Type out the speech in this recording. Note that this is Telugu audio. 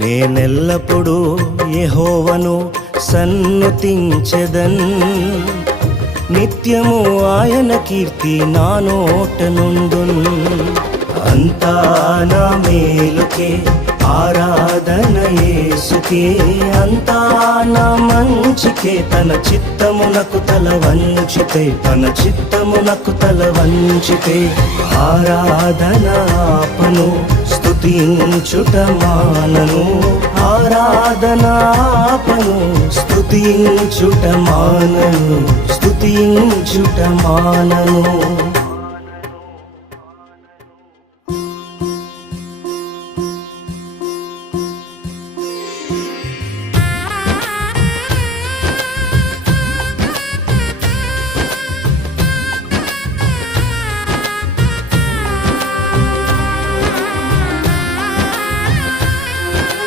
నేనెల్లప్పుడూ యెహోవాను సన్నుతించెదన్, నిత్యము ఆయన కీర్తి నా నోట నుండున్. అంతా నా మేలుకే ఆరాధన యేసుకే, అంతా నా మంచికే. తన చిత్తమునకు తల వంచితే, తన చిత్తమునకు తల వంచితే ఆరాధన ఆపను, స్తుతించుట మానను. ఆరాధన ఆపను, స్తుతించుట మానను, స్తుతించుట మానను.